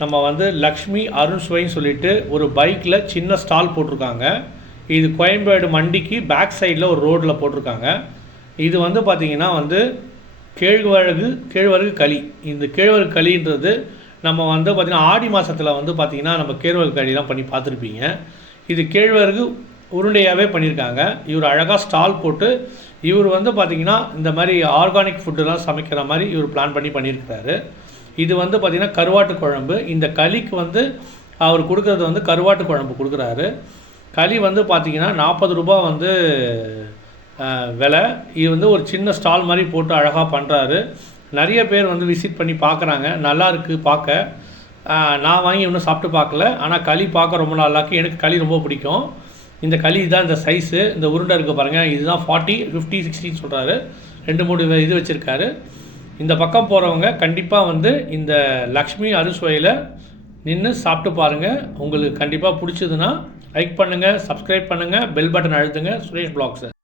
நம்ம வந்து லக்ஷ்மி அருண் சுவைன்னு சொல்லிட்டு ஒரு பைக்கில் சின்ன ஸ்டால் போட்டிருக்காங்க. இது கோயம்பேடு மண்டிக்கு பேக் சைடில் ஒரு ரோட்டில் போட்டிருக்காங்க. இது வந்து பார்த்திங்கன்னா வந்து கேழ்வரகு களி. இந்த கேழ்வரகு களின்றது நம்ம வந்து பார்த்திங்கன்னா ஆடி மாதத்தில் வந்து பார்த்திங்கன்னா நம்ம கேழ்வரகு களிலாம் பண்ணி பார்த்துருப்பீங்க. இது கேழ்வரகு உருண்டையாகவே பண்ணியிருக்காங்க. இவர் அழகாக ஸ்டால் போட்டு இவர் வந்து பார்த்திங்கன்னா இந்த மாதிரி ஆர்கானிக் ஃபுட்டுலாம் சமைக்கிற மாதிரி இவர் பிளான் பண்ணியிருக்கிறாரு. இது வந்து பார்த்திங்கன்னா கருவாட்டு குழம்பு. இந்த களிக்கு வந்து அவர் கொடுக்குறது வந்து கருவாட்டு குழம்பு கொடுக்குறாரு. களி வந்து பார்த்திங்கன்னா 40 ரூபா வந்து விலை. இது வந்து ஒரு சின்ன ஸ்டால் மாதிரி போட்டு அழகாக பண்ணுறாரு. நிறைய பேர் வந்து விசிட் பண்ணி பார்க்குறாங்க. நல்லா இருக்குது பார்க்க. நான் வாங்கி இன்னும் சாப்பிட்டு பார்க்கல. ஆனால் களி பார்க்க ரொம்ப நல்லாயிருக்கு. எனக்கு களி ரொம்ப பிடிக்கும். இந்த களி தான் இந்த சைஸு. இந்த உருண்டை இருக்குது பாருங்கள், இதுதான் 40, 50, 60 சொல்கிறாரு. 2-3 இது வச்சுருக்காரு. இந்த பக்கம் போகிறவங்க கண்டிப்பாக வந்து இந்த லக்ஷ்மி அறுசுவையில் நின்று சாப்பிட்டு பாருங்கள். உங்களுக்கு கண்டிப்பாக பிடிச்சதுன்னா லைக் பண்ணுங்கள், சப்ஸ்கிரைப் பண்ணுங்கள், பெல் பட்டன் அழுத்துங்க. சுரேஷ் ப்ளாக்ஸு.